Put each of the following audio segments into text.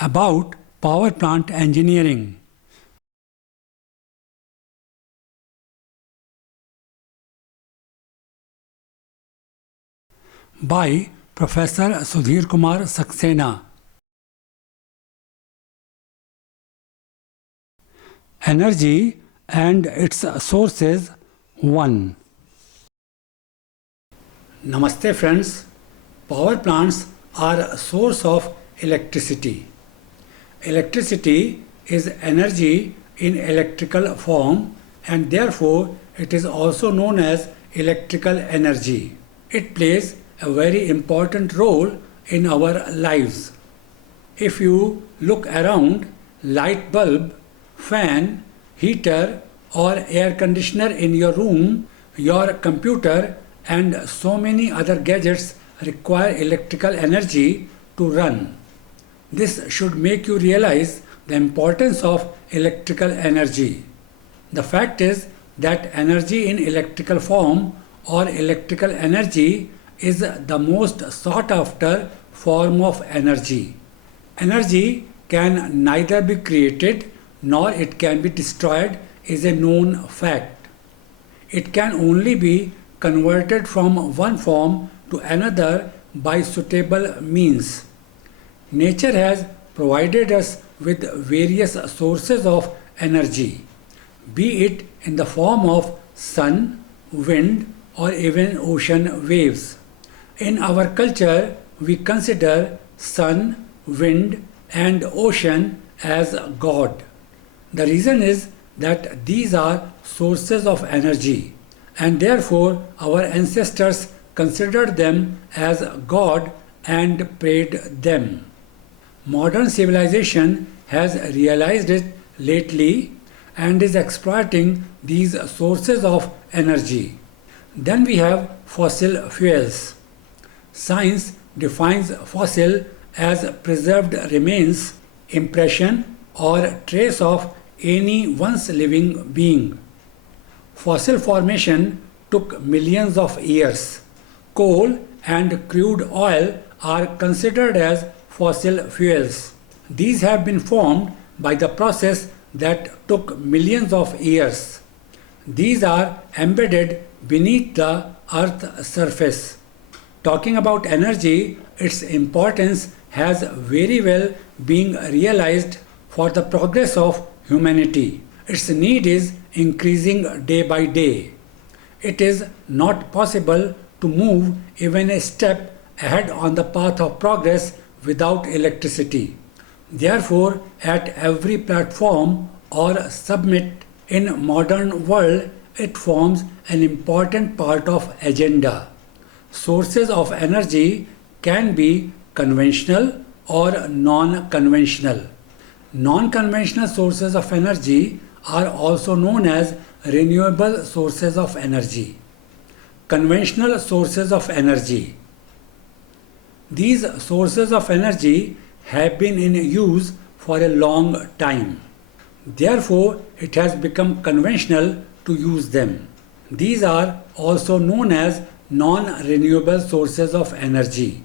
about power plant engineering. By Professor Sudhir Kumar Saxena. Energy and its sources 1. Namaste friends. Power plants are a source of electricity. Electricity is energy in electrical form and therefore it is also known as electrical energy. It plays a very important role in our lives. If you look around, light bulb, fan, heater or air conditioner in your room, your computer and so many other gadgets require electrical energy to run. This should make you realize the importance of electrical energy. The fact is that energy in electrical form or electrical energy is the most sought after form of energy. Energy can neither be created nor it can be destroyed is a known fact. It can only be converted from one form to another by suitable means. Nature has provided us with various sources of energy, be it in the form of sun, wind, or even ocean waves. In our culture, we consider sun, wind, and ocean as God. The reason is that these are sources of energy, and therefore our ancestors considered them as God and prayed them. Modern civilization has realized it lately and is exploiting these sources of energy. Then we have fossil fuels. Science defines fossil as preserved remains, impression or trace of any once living being. Fossil formation took millions of years. Coal and crude oil are considered as fossil fuels. These have been formed by the process that took millions of years. These are embedded beneath the Earth's surface. Talking about energy, its importance has very well been realized for the progress of humanity. Its need is increasing day by day. It is not possible to move even a step ahead on the path of progress without electricity. Therefore, at every platform or summit in modern world, it forms an important part of agenda. Sources of energy can be conventional or non-conventional. Non-conventional sources of energy are also known as renewable sources of energy. Conventional sources of energy. These sources of energy have been in use for a long time. Therefore, it has become conventional to use them. These are also known as non-renewable sources of energy.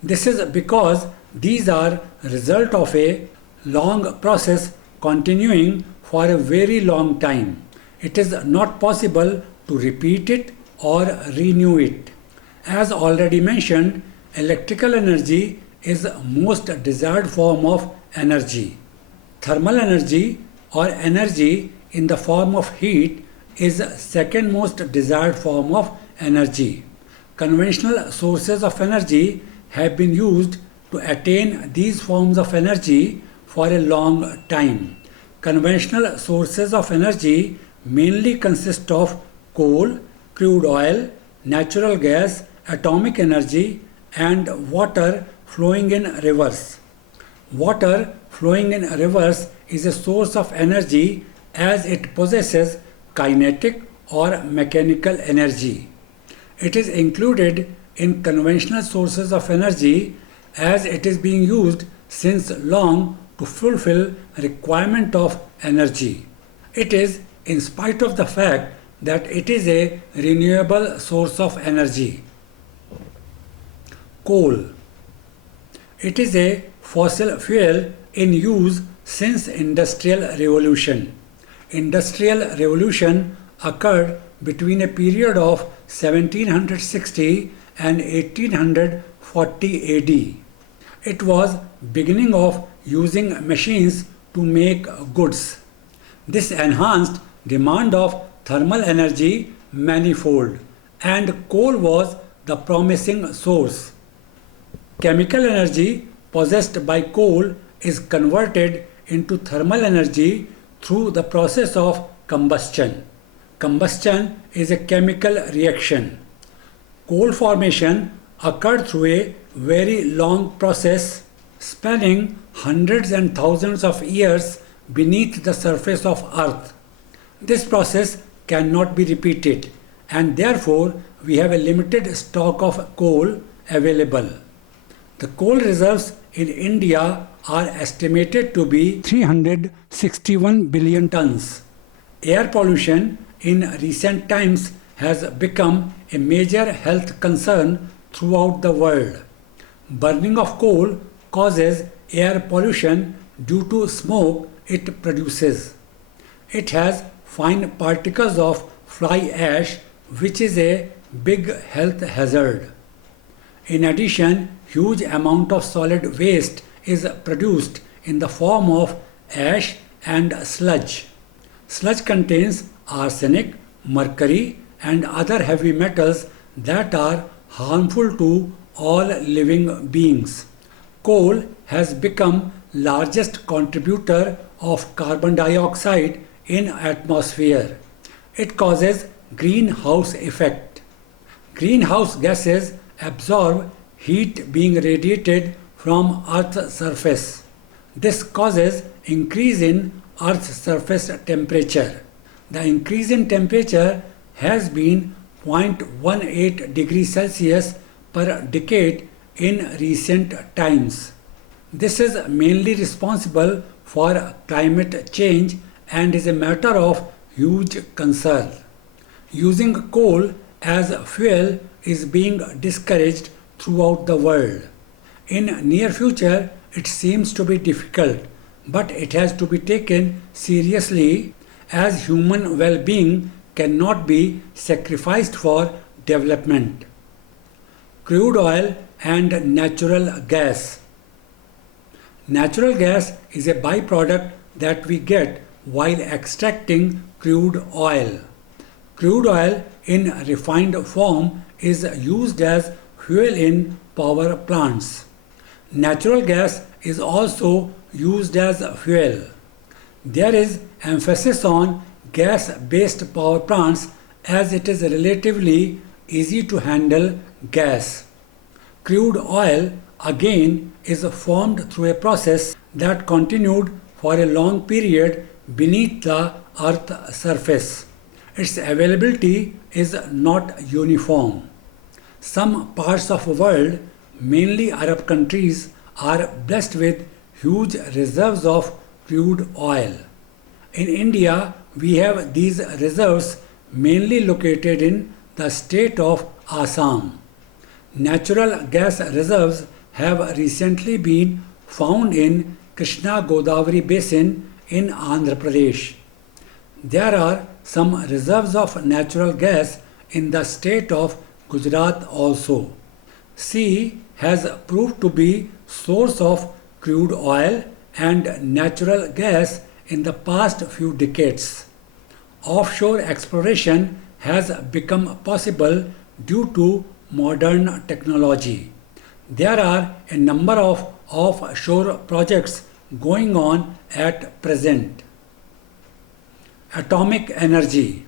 This is because these are result of a long process continuing for a very long time. It is not possible to repeat it or renew it. As already mentioned, electrical energy is the most desired form of energy. Thermal energy or energy in the form of heat is the second most desired form of energy. Conventional sources of energy have been used to attain these forms of energy for a long time. Conventional sources of energy mainly consist of coal, crude oil, natural gas, atomic energy, and water flowing in rivers. Water flowing in rivers is a source of energy as it possesses kinetic or mechanical energy. It is included in conventional sources of energy as it is being used since long to fulfill requirement of energy. It is in spite of the fact that it is a renewable source of energy. Coal. It is a fossil fuel in use since Industrial Revolution. Industrial Revolution occurred between a period of 1760 and 1840 AD. It was beginning of using machines to make goods. This enhanced demand of thermal energy manifold, and coal was the promising source. Chemical energy possessed by coal is converted into thermal energy through the process of combustion. Combustion is a chemical reaction. Coal formation occurred through a very long process spanning hundreds and thousands of years beneath the surface of Earth. This process cannot be repeated, and therefore we have a limited stock of coal available. The coal reserves in India are estimated to be 361 billion tons. Air pollution in recent times has become a major health concern throughout the world. Burning of coal causes air pollution due to smoke it produces. It has fine particles of fly ash, which is a big health hazard. In addition, huge amount of solid waste is produced in the form of ash and sludge. Sludge contains arsenic, mercury, and other heavy metals that are harmful to all living beings. Coal has become largest contributor of carbon dioxide in atmosphere. It causes greenhouse effect. Greenhouse gases absorb heat being radiated from Earth's surface. This causes increase in Earth's surface temperature. The increase in temperature has been 0.18 degrees Celsius per decade in recent times. This is mainly responsible for climate change and is a matter of huge concern. Using coal as fuel is being discouraged throughout the world. In near future, it seems to be difficult, but it has to be taken seriously as human well-being cannot be sacrificed for development. Crude oil and natural gas. Natural gas is a byproduct that we get while extracting crude oil. Crude oil in refined form is used as fuel in power plants. Natural gas is also used as fuel. There is emphasis on gas-based power plants as it is relatively easy to handle gas. Crude oil again is formed through a process that continued for a long period beneath the Earth's surface. Its availability is not uniform. Some parts of the world, mainly Arab countries, are blessed with huge reserves of crude oil. In India, we have these reserves mainly located in the state of Assam. Natural gas reserves have recently been found in Krishna Godavari Basin in Andhra Pradesh. There are some reserves of natural gas in the state of Gujarat also. Sea has proved to be source of crude oil and natural gas in the past few decades. Offshore exploration has become possible due to modern technology. There are a number of offshore projects going on at present. Atomic energy.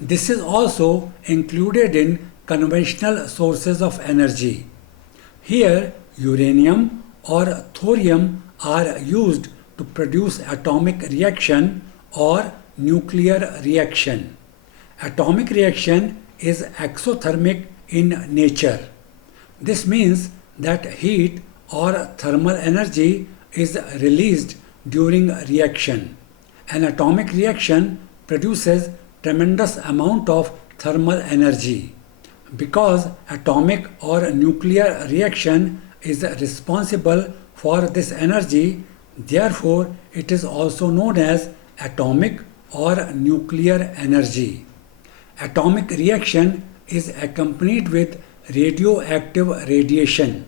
This is also included in conventional sources of energy. Here, uranium or thorium are used to produce atomic reaction or nuclear reaction. Atomic reaction is exothermic in nature. This means that heat or thermal energy is released during reaction. An atomic reaction produces tremendous amount of thermal energy. Because atomic or nuclear reaction is responsible for this energy. Therefore, it is also known as atomic or nuclear energy. Atomic reaction is accompanied with radioactive radiation.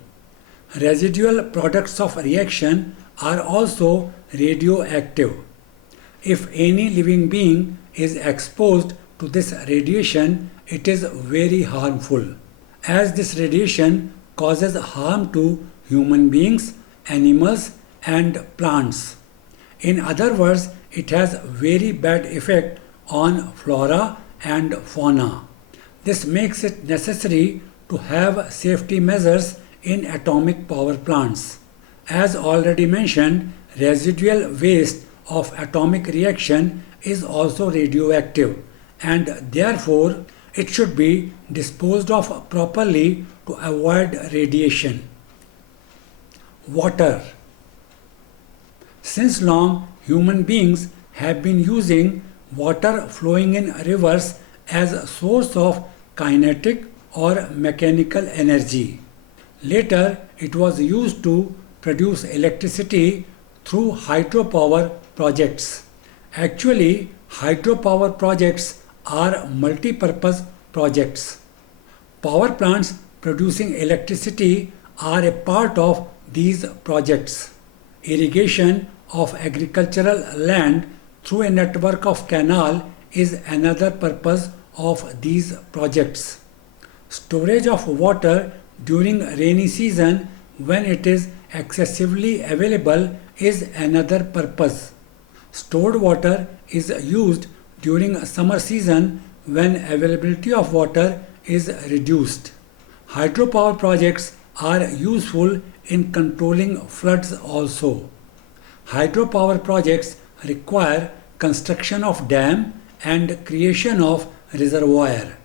Residual products of reaction are also radioactive. If any living being is exposed to this radiation, it is very harmful, as this radiation causes harm to human beings, animals, and plants. In other words, it has very bad effect on flora and fauna. This makes it necessary to have safety measures in atomic power plants. As already mentioned, residual waste of atomic reaction is also radioactive, and therefore it should be disposed of properly to avoid radiation. Water. Since long, human beings have been using water flowing in rivers as a source of kinetic or mechanical energy. Later, it was used to produce electricity through hydropower projects. Actually, hydropower projects are multi-purpose projects. Power plants producing electricity are a part of these projects. Irrigation of agricultural land through a network of canal is another purpose of these projects. Storage of water during rainy season when it is excessively available is another purpose. Stored water is used during summer season when availability of water is reduced. Hydropower projects are useful in controlling floods also. Hydropower projects require construction of dam and creation of reservoir.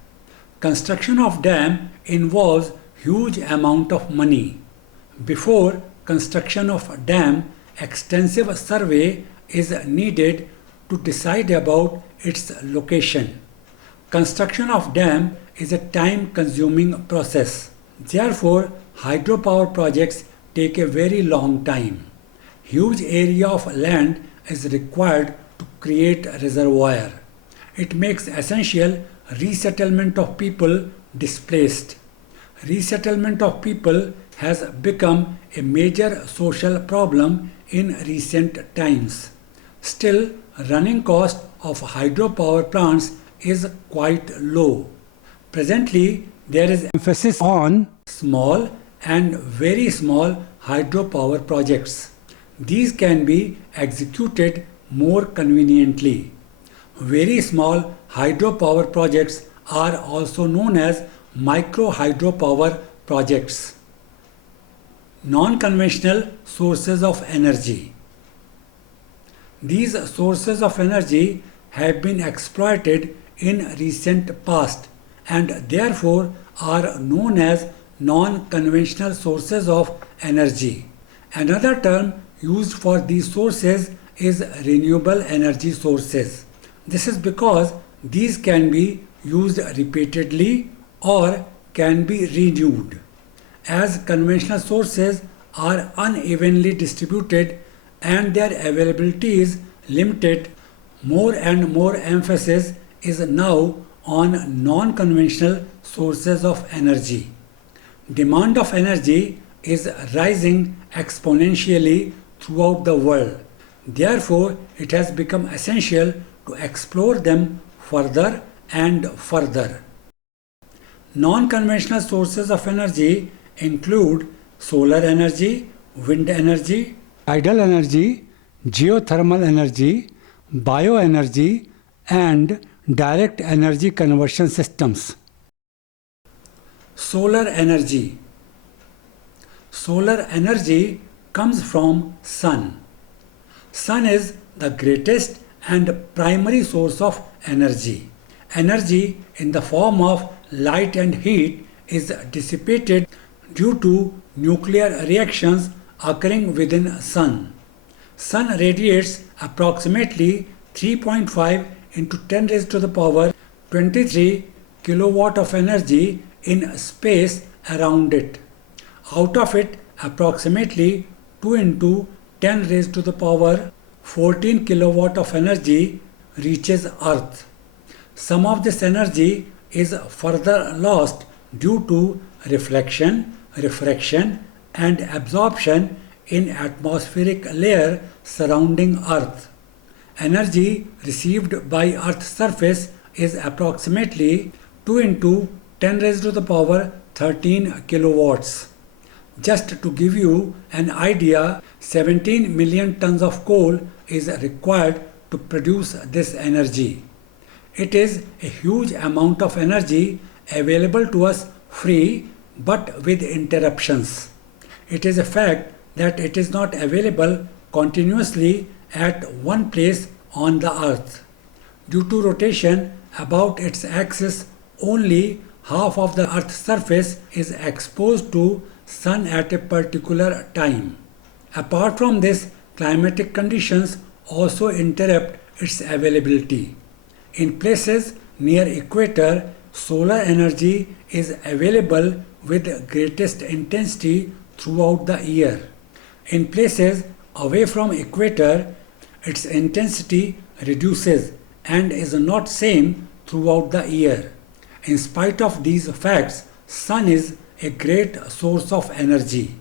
Construction of dam involves huge amount of money. Before construction of dam, extensive survey is needed to decide about its location. Construction of dam is a time-consuming process. Therefore, hydropower projects take a very long time. Huge area of land is required to create a reservoir. It makes essential resettlement of people displaced. Resettlement of people has become a major social problem in recent times. Still, running cost of hydropower plants is quite low. Presently, there is emphasis on small and very small hydropower projects. These can be executed more conveniently. Very small hydropower projects are also known as micro hydropower projects. Non-conventional sources of energy. These sources of energy have been exploited in recent past and therefore are known as non-conventional sources of energy. Another term used for these sources is renewable energy sources. This is because these can be used repeatedly or can be renewed. As conventional sources are unevenly distributed and their availability is limited, more and more emphasis is now on non-conventional sources of energy. Demand of energy is rising exponentially throughout the world. Therefore, it has become essential to explore them further and further. Non-conventional sources of energy include solar energy, wind energy, tidal energy, geothermal energy, bioenergy, and direct energy conversion systems. Solar energy. Solar energy comes from sun. Sun is the greatest and primary source of energy. Energy in the form of light and heat is dissipated due to nuclear reactions occurring within sun. Sun radiates approximately 3.5 into 10 raised to the power 23 kilowatt of energy in space around it. Out of it, approximately 2 into 10 raised to the power 14 kilowatt of energy reaches Earth. Some of this energy is further lost due to reflection, refraction and absorption in atmospheric layer surrounding Earth. Energy received by Earth's surface is approximately 2 into 10 raised to the power 13 kilowatts. Just to give you an idea, 17 million tons of coal is required to produce this energy. It is a huge amount of energy available to us free but with interruptions. It is a fact that it is not available continuously at one place on the earth. Due to rotation about its axis, only half of the earth's surface is exposed to sun at a particular time. Apart from this, climatic conditions also interrupt its availability. In places near equator, solar energy is available with greatest intensity throughout the year. In places away from equator, its intensity reduces and is not same throughout the year. In spite of these facts, sun is a great source of energy.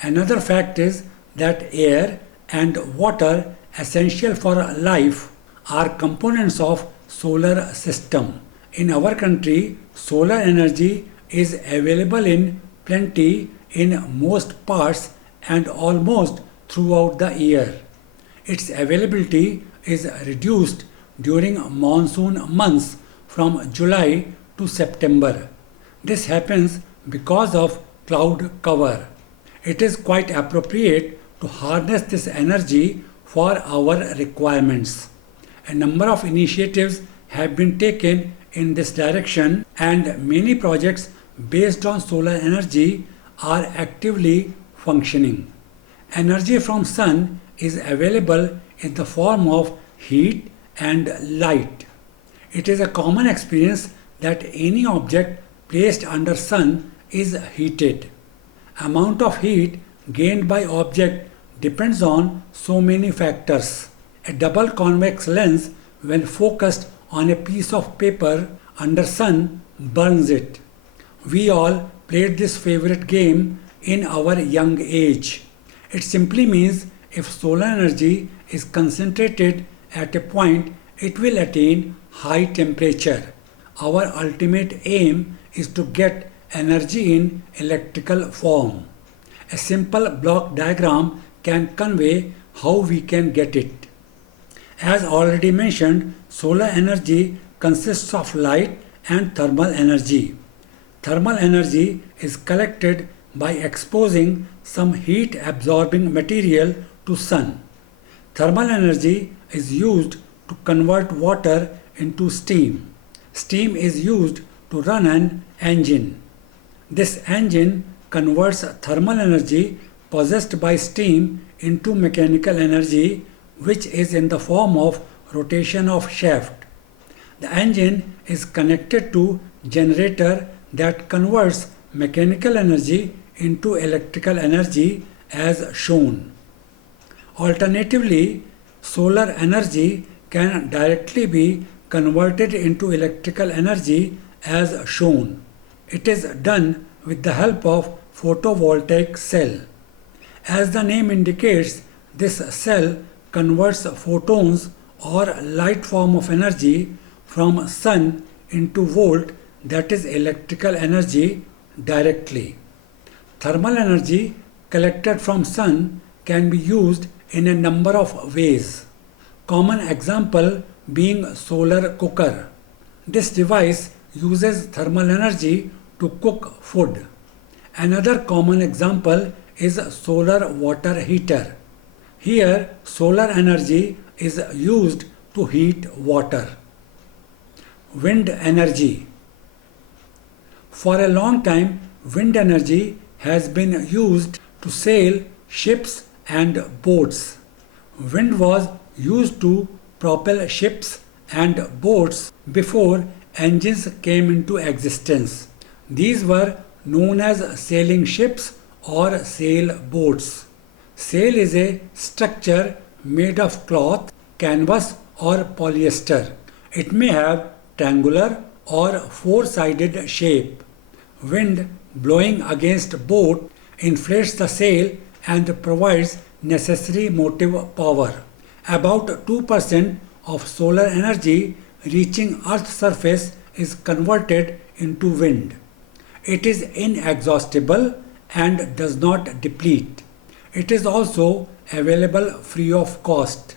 Another fact is that air and water essential for life are components of solar system. In our country, solar energy is available in plenty in most parts and almost throughout the year. Its availability is reduced during monsoon months from July to September. This happens because of cloud cover. It is quite appropriate to harness this energy for our requirements. A number of initiatives have been taken in this direction and many projects based on solar energy are actively functioning. Energy from sun is available in the form of heat and light. It is a common experience that any object placed under sun is heated. Amount of heat gained by object depends on so many factors. A double convex lens, when focused on a piece of paper under sun, burns it. We all played this favorite game in our young age. It simply means if solar energy is concentrated at a point, it will attain high temperature. Our ultimate aim is to get energy in electrical form. A simple block diagram can convey how we can get it. As already mentioned, solar energy consists of light and thermal energy. Thermal energy is collected by exposing some heat absorbing material to sun. Thermal energy is used to convert water into steam. Steam is used to run an engine. This engine converts thermal energy possessed by steam into mechanical energy, which is in the form of rotation of shaft. The engine is connected to generator that converts mechanical energy into electrical energy as shown. Alternatively, solar energy can directly be converted into electrical energy as shown. It is done with the help of photovoltaic cell. As the name indicates, this cell converts photons or light form of energy from sun into volt, that is electrical energy, directly. Thermal energy collected from sun can be used in a number of ways. Common example being solar cooker. This device uses thermal energy to cook food. Another common example is solar water heater. Here solar energy is used to heat water. Wind energy. For a long time, wind energy has been used to sail ships and boats. Wind was used to propel ships and boats before engines came into existence. These were known as sailing ships or sail boats. Sail is a structure made of cloth, canvas or polyester. It may have triangular or four-sided shape. Wind blowing against boat inflates the sail and provides necessary motive power. About 2% of solar energy reaching Earth's surface is converted into wind. It is inexhaustible and does not deplete. It is also available free of cost.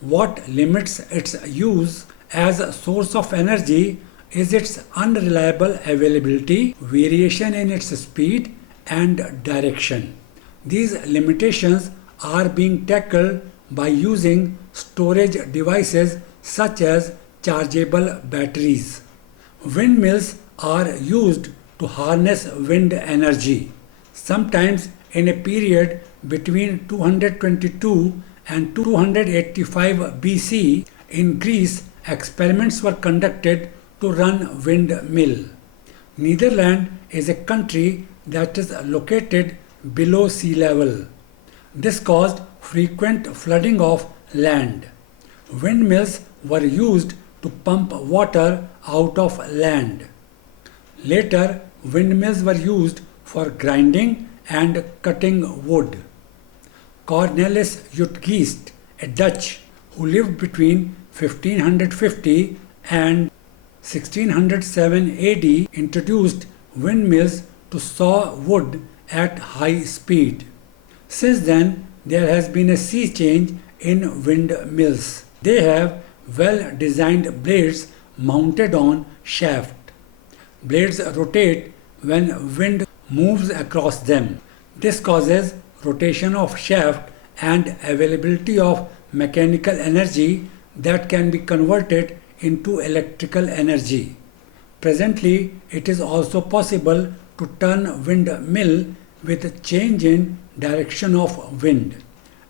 What limits its use as a source of energy is its unreliable availability, variation in its speed, and direction. These limitations are being tackled by using storage devices such as chargeable batteries. Windmills are used to harness wind energy. Sometimes in a period between 222 and 285 BC in Greece, experiments were conducted to run windmill. Netherlands is a country that is located below sea level. This caused frequent flooding of land. Windmills were used to pump water out of land. Later, windmills were used for grinding and cutting wood. Cornelis Jutgeest, a Dutch who lived between 1550 and 1607 AD, introduced windmills to saw wood at high speed. Since then, there has been a sea change in windmills. They have well-designed blades mounted on shaft. Blades rotate when wind moves across them. This causes rotation of shaft and availability of mechanical energy that can be converted into electrical energy. Presently, it is also possible to turn windmill with change in direction of wind.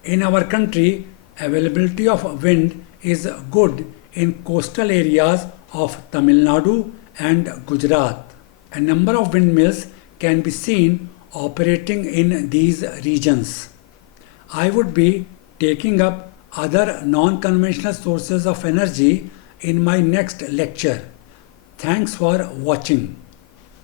In our country, availability of wind is good in coastal areas of Tamil Nadu and Gujarat. A number of windmills can be seen operating in these regions. I would be taking up other non-conventional sources of energy in my next lecture. Thanks for watching.